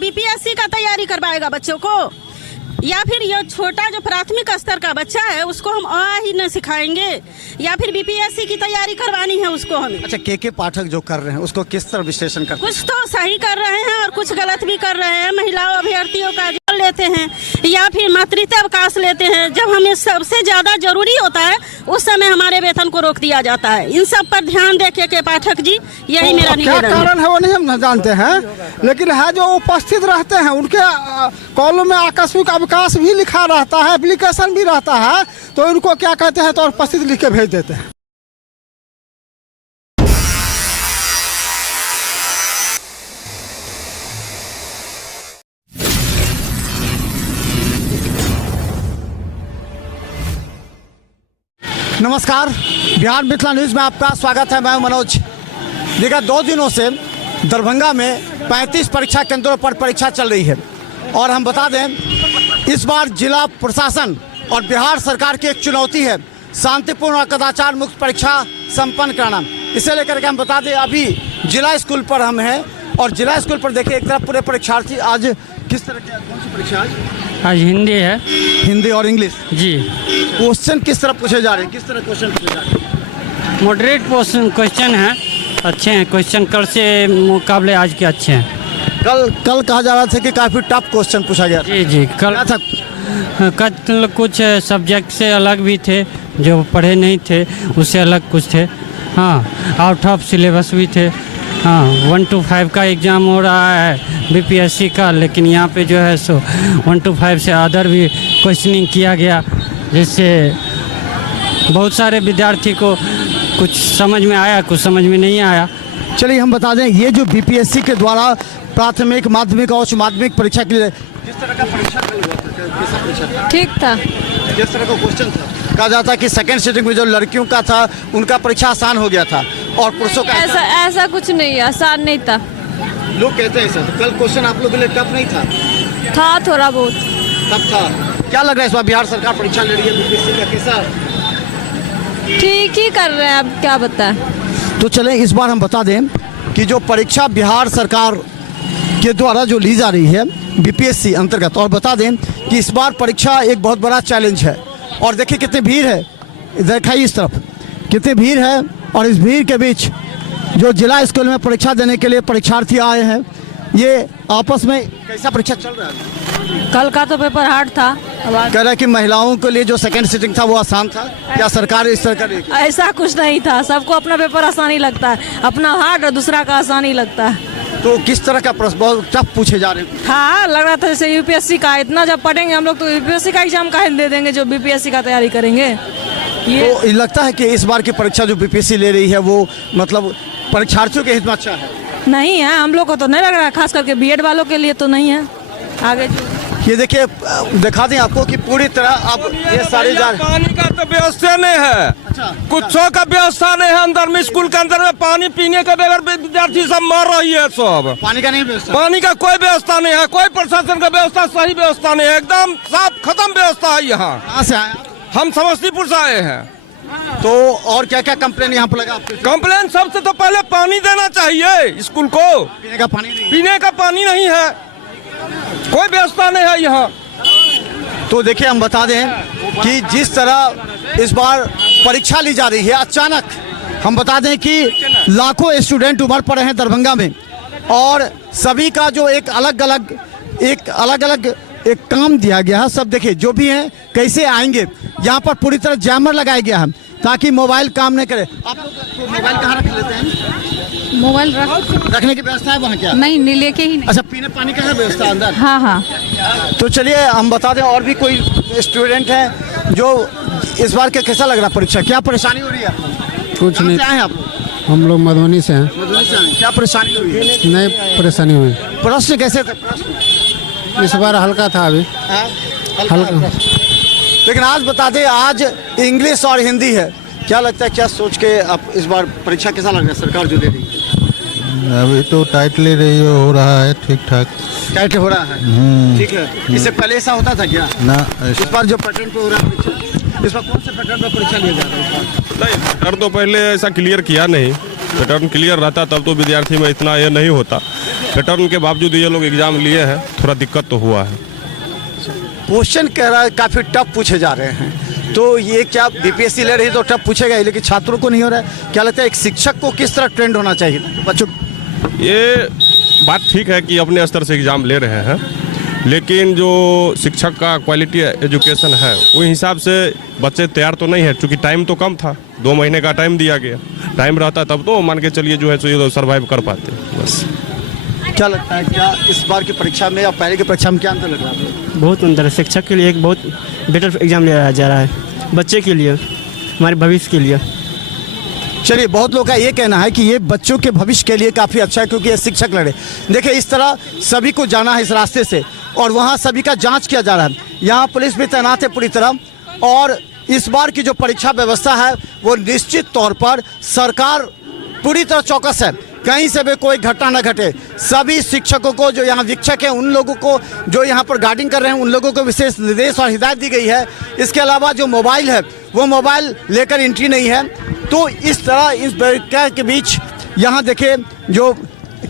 BPSC का तैयारी करवाएगा बच्चों को, या फिर ये छोटा जो प्राथमिक स्तर का बच्चा है उसको हम आ ही न सिखाएंगे, या फिर बीपीएससी की तैयारी करवानी है उसको हमें। अच्छा, के पाठक जो कर रहे हैं उसको किस तरह विश्लेषण करते हैं? कुछ तो सही कर रहे हैं और कुछ गलत भी कर रहे हैं। महिलाओं अभ्यर्थियों का जल लेते हैं या फिर मातृत्व अवकाश लेते हैं। जब हमें सबसे ज्यादा जरूरी होता है उस समय हमारे वेतन को रोक दिया जाता है। इन सब पर ध्यान देके के पाठक जी, यही मेरा क्या निवेदन है। कारण है वो नहीं हम जानते हैं, लेकिन है जो उपस्थित रहते हैं उनके कॉलम में आकस्मिक अवकाश भी लिखा रहता है, एप्लीकेशन भी रहता है, तो इनको क्या कहते हैं तो उपस्थित लिख के भेज देते हैं। नमस्कार, बिहार मिथिला न्यूज़ में आपका स्वागत है। मैं मनोज। विगत 2 दिनों से दरभंगा में 35 परीक्षा केंद्रों पर परीक्षा चल रही है और हम बता दें इस बार जिला प्रशासन और बिहार सरकार की एक चुनौती है शांतिपूर्ण और कदाचार मुक्त परीक्षा संपन्न कराना। इसे लेकर के हम बता दें अभी जिला स्कूल पर हम हैं और जिला स्कूल पर देखिए एक तरफ पूरे परीक्षार्थी आज किस तरह की कौन सी परीक्षा आज हिंदी है। हिंदी और इंग्लिश जी। क्वेश्चन किस तरह पूछे जा रहे हैं, किस तरह क्वेश्चन पूछे जा रहे हैं? मॉडरेट क्वेश्चन है, अच्छे हैं क्वेश्चन, कल से मुकाबले आज के अच्छे हैं। कल कहा जा रहा था कि काफ़ी टफ क्वेश्चन पूछा गया था। जी कल क्या था? कल कुछ सब्जेक्ट से अलग भी थे, जो पढ़े नहीं थे उससे अलग कुछ थे। हाँ, आउट ऑफ सिलेबस भी थे। हाँ, 1 to 5 का एग्ज़ाम हो रहा है बीपीएससी का, लेकिन यहाँ पे जो है सो 1 to 5 से अदर भी क्वेश्चनिंग किया गया, जिससे बहुत सारे विद्यार्थी को कुछ समझ में आया, कुछ समझ में नहीं आया। चलिए हम बता दें ये जो बीपीएससी के द्वारा प्राथमिक, माध्यमिक और उच्च माध्यमिक परीक्षा के लिए किस तरह का परीक्षा कल हुआ था, कैसा परीक्षा था? ठीक था। किस तरह का क्वेश्चन था? कहा जाता है कि सेकंड सिटिंग में जो लड़कियों का था उनका परीक्षा आसान हो गया था और पुरुषों का ऐसा कुछ नहीं है, आसान नहीं था। लोग कहते हैं ऐसा। तो कल क्वेश्चन आप लोगों के लिए टफ नहीं था? था थोड़ा बहुत। टफ था। क्या लग रहा है इस बार बिहार सरकार परीक्षा ले रही है बीपीएससी का, कैसा? ठीक ही कर रहे हैं, अब क्या बताएं। तो चलें इस बार हम बता दें कि जो परीक्षा बिहार सरकार के द्वारा जो ली जा रही है बीपीएससी अंतर्गत, और बता दें कि इस बार परीक्षा एक बहुत बड़ा चैलेंज है। और देखिए कितनी भीड़ है, दिखाइए इस तरफ कितनी भीड़ है, और इस भीड़ के बीच जो जिला स्कूल में परीक्षा देने के लिए परीक्षार्थी आए हैं, ये आपस में कैसा परीक्षा चल रहा है? कल का तो पेपर हार्ड था। कह रहा है कि महिलाओं के लिए जो सेकंड सिटिंग था वो आसान था। क्या सरकार इस तरह करेगी? ऐसा कुछ नहीं था, सबको अपना पेपर आसानी लगता है, अपना हार्ड और दूसरा का आसानी लगता है। तो किस तरह का प्रश्न बहुत टफ पूछे जा रहे हैं? हाँ, लग रहा था जैसे यूपीएससी का। इतना जब पढ़ेंगे हम लोग तो यूपीएससी का एग्जाम काहे दे देंगे जो बीपीएससी का तैयारी करेंगे। ये तो लगता है कि इस बार की परीक्षा जो बीपीएससी ले रही है वो मतलब परीक्षार्थियों के हित में अच्छा है? नहीं है, हम लोग को तो नहीं लग रहा है, खास करके बीएड वालों के लिए तो नहीं है। आगे ये देखिए दिखा दें आपको कि पूरी तरह अब ये सारी पानी का तो व्यवस्था नहीं है। अच्छा, कुछ का व्यवस्था नहीं है अंदर में, स्कूल के अंदर में पानी पीने के बगैर विद्यार्थी सब मर रही है। सब पानी का नहीं व्यवस्था, पानी का कोई व्यवस्था नहीं है, कोई प्रशासन का व्यवस्था सही व्यवस्था नहीं है, एकदम साफ खत्म व्यवस्था है यहाँ। कहाँ से आए? हम समस्तीपुर से आए हैं। तो और क्या क्या कंप्लेन यहाँ पर लगा आपके? कंप्लेन सबसे तो पहले पानी देना चाहिए स्कूल को। पीने का पानी नहीं, पीने का पानी नहीं है, कोई व्यवस्था नहीं है यहाँ। तो देखिए हम बता दें कि जिस तरह इस बार परीक्षा ली जा रही है, अचानक हम बता दें कि लाखों स्टूडेंट उमड़ पड़े हैं दरभंगा में और सभी का जो एक अलग अलग काम दिया गया है। सब देखिए जो भी हैं कैसे आएंगे, यहाँ पर पूरी तरह जैमर लगाया गया है ताकि मोबाइल काम नहीं करे। आप लोग मोबाइल कहाँ रख लेते हैं? मोबाइल रखने की व्यवस्था है वहाँ क्या? नहीं, लेके ही नहीं। अच्छा, पीने पानी का है व्यवस्था अंदर? हाँ। तो चलिए हम बता दें और भी कोई स्टूडेंट हैं जो इस बार के कैसा लग रहा परीक्षा, क्या परेशानी हो रही है? कुछ नहीं। आए हैं आप लोग? हम लोग मधुबनी से हैं। मधुबनी से आए। क्या परेशानी हुई है? नहीं परेशानी हुई। प्रश्न कैसे थे? प्रश्न इस बार हल्का था अभी। हल्का। लेकिन आज बता दें आज इंग्लिश और हिंदी है, क्या लगता है, क्या सोच के आप इस बार परीक्षा कैसा लग रहा है सरकार जो दे रही है? अभी तो टाइट ले रही हो रहा है, ठीक ठाक टाइट हो रहा है। ठीक है, इससे पहले ऐसा होता था क्या? ना। इस बार जो पैटर्न पे हो रहा है परीक्षा, इस बार कौन से पैटर्न पे परीक्षा लिया जा रहा है? नहीं, पैटर्न तो पहले ऐसा क्लियर किया नहीं, पैटर्न क्लियर रहता तब तो विद्यार्थी में इतना ये नहीं होता। पैटर्न के बावजूद ये लोग एग्ज़ाम लिए हैं, थोड़ा दिक्कत तो हुआ है। क्वेश्चन कह रहा है काफ़ी टफ पूछे जा रहे हैं, तो ये क्या बीपीएससी ले रही है तो टफ पूछेगा ही, लेकिन छात्रों को नहीं हो रहा है। क्या लगता है एक शिक्षक को किस तरह ट्रेंड होना चाहिए बच्चों? ये बात ठीक है कि अपने स्तर से एग्ज़ाम ले रहे हैं, लेकिन जो शिक्षक का क्वालिटी एजुकेशन है वो हिसाब से बच्चे तैयार तो नहीं है, क्योंकि टाइम तो कम था, 2 महीने का टाइम दिया गया। टाइम रहता तब तो मान के चलिए जो है सो ये सर्वाइव कर पाते बस। क्या लगता है क्या इस बार की परीक्षा में या पहले की परीक्षा में क्या अंतर लग रहा है? बहुत अंतर है। शिक्षक के लिए एक बहुत बेटर एग्जाम लिया जा रहा है, बच्चे के लिए, हमारे भविष्य के लिए। चलिए, बहुत लोगों का ये कहना है कि ये बच्चों के भविष्य के लिए काफ़ी अच्छा है, क्योंकि ये शिक्षक लड़े। देखिए, इस तरह सभी को जाना है इस रास्ते से, और वहाँ सभी का जांच किया जा रहा है। यहाँ पुलिस भी तैनात है पूरी तरह, और इस बार की जो परीक्षा व्यवस्था है वो निश्चित तौर पर सरकार पूरी तरह चौकस है, कहीं से भी कोई घटना न घटे। सभी शिक्षकों को, जो यहाँ वीक्षक हैं, उन लोगों को जो यहाँ पर गार्डिंग कर रहे हैं, उन लोगों को विशेष निर्देश और हिदायत दी गई है। इसके अलावा जो मोबाइल है वो मोबाइल लेकर एंट्री नहीं है। तो इस तरह इस परीक्षा के बीच यहाँ देखिए जो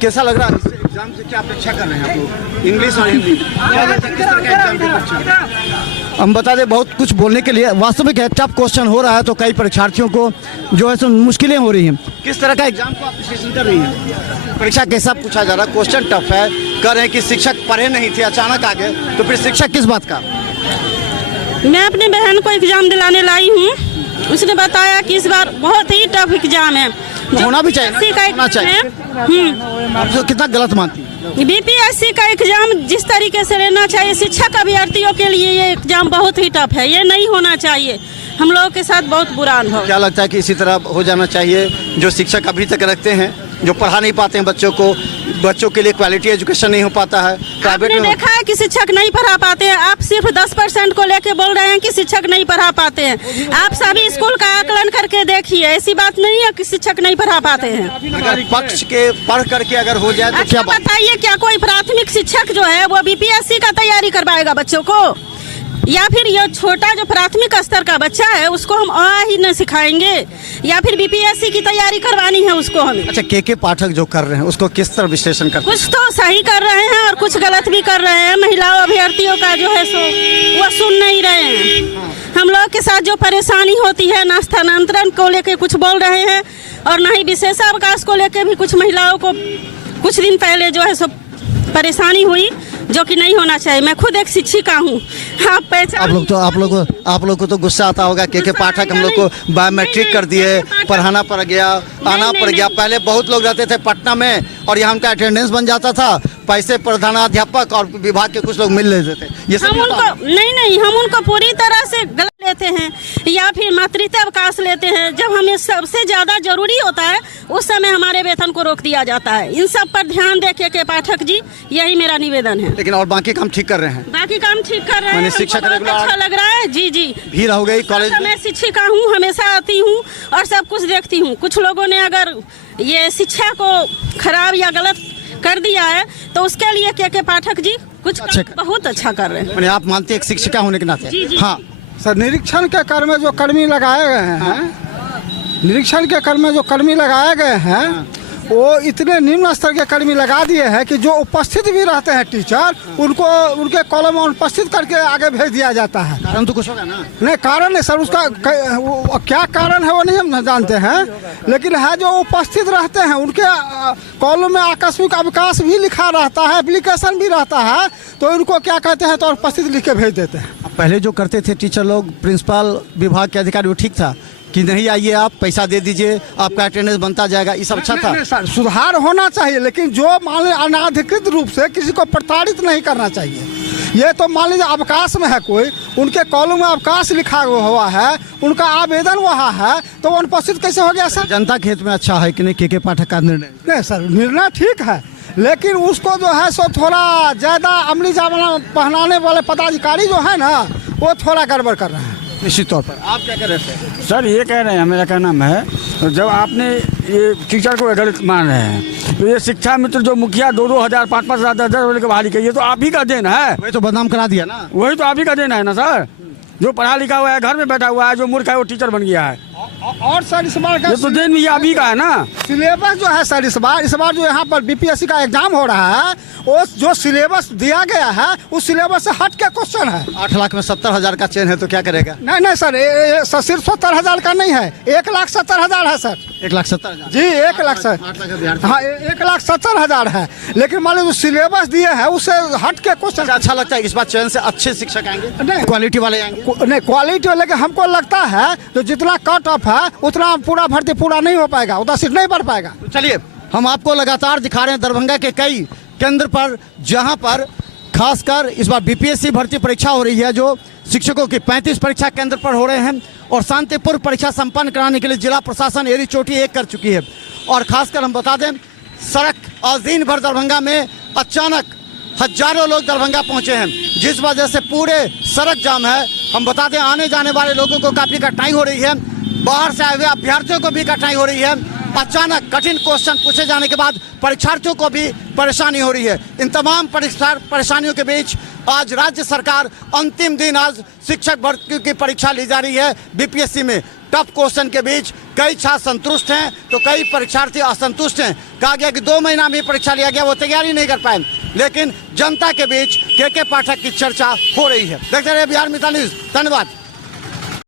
कैसा लग रहा है। इस एग्जाम से क्या अपेक्षा कर रहे हैं आप लोग? इंग्लिश और हिंदी क्या लगता है किस तरह का एग्जाम की परीक्षा? हम बता दें, बहुत कुछ बोलने के लिए वास्तव में टफ क्वेश्चन हो रहा है, तो कई परीक्षार्थियों को जो है सो मुश्किलें हो रही हैं। किस तरह का एग्जाम को आप विश्लेषण कर रही हैं? परीक्षा कैसा पूछा जा रहा है? क्वेश्चन टफ है, कह रहे हैं कि शिक्षक पढ़े नहीं थे, अचानक आ गए, तो फिर शिक्षक किस बात का? मैं अपनी बहन को एग्जाम दिलाने लाई हूँ, उसने बताया कि इस बार बहुत ही टफ एग्जाम है, होना भी चाहिए ना, होना चाहिए। आप तो कितना गलत मानती है? बीपीएससी का एग्जाम जिस तरीके से लेना चाहिए शिक्षक अभ्यर्थियों के लिए, ये एग्जाम बहुत ही टफ है, ये नहीं होना चाहिए। हम लोगों के साथ बहुत बुरा अनुभव। क्या लगता है कि इसी तरह हो जाना चाहिए? जो शिक्षक अभी तक रखते हैं, जो पढ़ा नहीं पाते हैं बच्चों के लिए क्वालिटी एजुकेशन नहीं हो पाता है, प्राइवेट आपने में देखा है कि शिक्षक नहीं पढ़ा पाते हैं। आप सिर्फ 10% को लेके बोल रहे हैं कि शिक्षक नहीं पढ़ा पाते हैं। आप सभी स्कूल का आकलन करके देखिए, ऐसी बात नहीं है कि शिक्षक नहीं पढ़ा पाते हैं। अगर पक्ष के पढ़ करके अगर हो जाए तो क्या बात? बताइए, क्या कोई प्राथमिक शिक्षक जो है वो बीपीएससी का तैयारी करवाएगा बच्चों को? या फिर ये छोटा जो प्राथमिक स्तर का बच्चा है उसको हम आ ही न सिखाएंगे, या फिर बीपीएससी की तैयारी करवानी है उसको हमें? अच्छा, के पाठक जो कर रहे हैं उसको किस तरह विश्लेषण कर? कुछ तो सही कर रहे हैं और कुछ गलत भी कर रहे हैं। महिलाओं अभ्यर्थियों का जो है सो वो सुन नहीं रहे हैं। हम लोग के साथ जो परेशानी होती है, ना स्थानांतरण को लेके कुछ बोल रहे हैं, और ना ही विशेषावकाश को लेके भी कुछ महिलाओं को कुछ दिन पहले जो है सो परेशानी हुई, जो कि नहीं होना चाहिए। मैं खुद एक शिक्षिका हूँ। आप लोग को तो गुस्सा आता होगा। के पाठक हम लोग को बायोमेट्रिक कर दिए, पढ़ाना पड़ गया, आना पड़ गया। पहले बहुत लोग रहते थे पटना में और यहाँ उनका अटेंडेंस बन जाता था, पैसे प्रधानाध्यापक और विभाग के कुछ लोग मिल लेते थे। ये सब हम उनको पूरी तरह से गलत लेते हैं, या फिर मातृत्व अवकाश लेते हैं। जब हमें सबसे ज्यादा जरूरी होता है उस समय हमारे वेतन को रोक दिया जाता है। इन सब पर ध्यान दें के पाठक जी, यही मेरा निवेदन है। लेकिन और बाकी काम ठीक कर रहे हैं? बाकी काम ठीक कर रहे हैं, शिक्षक अच्छा लग रहा है। जी जी, भीड़ हो गई कॉलेज में। मैं शिक्षिका हूँ, हमेशा आती हूँ और सब कुछ देखती हूँ। कुछ लोगों ने अगर ये शिक्षा को खराब या गलत कर दिया है तो उसके लिए के पाठक जी कुछ बहुत अच्छा कर रहे हैं। आप मानते हैं एक शिक्षिका होने के नाते? जी जी। हाँ सर, निरीक्षण के कर्म में जो कर्मी लगाए गए हैं, निरीक्षण के कर्म में जो कर्मी लगाए गए हैं, वो इतने निम्न स्तर के कर्मी लगा दिए हैं कि जो उपस्थित भी रहते हैं टीचर, उनको उनके कॉलम में उपस्थित करके आगे भेज दिया जाता है। कारण तो कुछ होगा ना? नहीं, कारण नहीं सर, उसका क्या कारण है वो नहीं हम जानते हैं, लेकिन है जो उपस्थित रहते हैं उनके कॉलम में आकस्मिक अवकाश भी लिखा रहता है, एप्लीकेशन भी रहता है, तो उनको क्या कहते हैं तो उपस्थित लिख के भेज देते हैं। पहले जो करते थे टीचर लोग, प्रिंसिपल विभाग के अधिकारी, वो ठीक था कि नहीं आइए आप पैसा दे दीजिए आपका अटेंडेंस बनता जाएगा, ये सब अच्छा था? नहीं सर, सुधार होना चाहिए, लेकिन जो मान लीजिए अनाधिकृत रूप से किसी को प्रताड़ित नहीं करना चाहिए। ये तो मान लीजिए अवकाश में है कोई, उनके कॉलम में अवकाश लिखा हुआ है, उनका आवेदन वहाँ है, तो वो अनुपस्थित कैसे हो गया सर? जनता के हित में अच्छा है कि नहीं के पाठक का निर्णय? नहीं सर, निर्णय ठीक है, लेकिन उसको जो है सो थोड़ा ज़्यादा अमली जामा पहनाने वाले पदाधिकारी जो है ना, वो थोड़ा गड़बड़ कर रहे हैं। निश्चित तौर पर आप क्या कर रहे थे? सर ये कह रहे हैं, मेरा कहना है, जब आपने ये टीचर को गलत मान रहे हैं, तो ये शिक्षा मित्र जो मुखिया 2-2 हज़ार 5-5 हज़ार 10 की बहाली की, ये तो आप ही का देन है। वही तो बदनाम करा दिया ना। वही तो आप ही का देन है ना सर। जो पढ़ा लिखा हुआ है, घर में बैठा हुआ है, जो मूर्ख है वो टीचर बन गया है। और सर इस बार का ये तो देन भी आप ही का है ना। सिलेबस जो है सर इस बार जो यहाँ पर बीपीएससी का एग्जाम हो रहा है वो जो सिलेबस दिया गया है उस सिलेबस से हट के क्वेश्चन है। 8 लाख में 70,000 का चयन है तो क्या करेगा? नहीं सर ये सिर्फ 70,000 का नहीं है, 1,70,000 है सर। 1,70,000 जी 1 लाख सर, 8 लाख अभ्यर्थी। हाँ 1,70,000 है, लेकिन मान लो जो सिलेबस दिए है उससे हट के क्वेश्चन। अच्छा लगता है इस बार चयन से अच्छे शिक्षक आएंगे, नहीं। क्वालिटी वाले आएंगे? नहीं क्वालिटी, लेकिन हमको लगता है जो जितना कट ऑफ है उतना पूरा भर्ती पूरा नहीं हो पाएगा, उतना सीट नहीं बढ़ पाएगा। तो चलिए हम आपको लगातार दिखा रहे हैं दरभंगा के कई केंद्र पर जहां पर खासकर इस बार बीपीएससी भर्ती परीक्षा हो रही है, जो शिक्षकों की 35 परीक्षा केंद्र पर हो रहे हैं और शांतिपूर्ण परीक्षा संपन्न कराने के लिए जिला प्रशासन एड़ी चोटी एक कर चुकी है। और खासकर हम बता दें सड़क आज दिन भर दरभंगा में अचानक हजारों लोग दरभंगा पहुंचे हैं, जिस वजह से पूरे सड़क जाम है। हम बता दें आने जाने वाले लोगों को काफ़ी कठिनाई हो रही है, बाहर से आए हुए अभ्यर्थियों को भी कठिनाई हो रही है। अचानक कठिन क्वेश्चन पूछे जाने के बाद परीक्षार्थियों को भी परेशानी हो रही है। इन तमाम परेशानियों के बीच आज राज्य सरकार अंतिम दिन आज शिक्षक भर्ती की परीक्षा ली जा रही है बीपीएससी में। टफ क्वेश्चन के बीच कई छात्र संतुष्ट हैं तो कई परीक्षार्थी असंतुष्ट हैं। कहा गया कि 2 महीना में परीक्षा लिया गया, वो तैयारी नहीं कर पाए, लेकिन जनता के बीच के पाठक की चर्चा हो रही है। देखते रहिए बिहार मित्र न्यूज। धन्यवाद।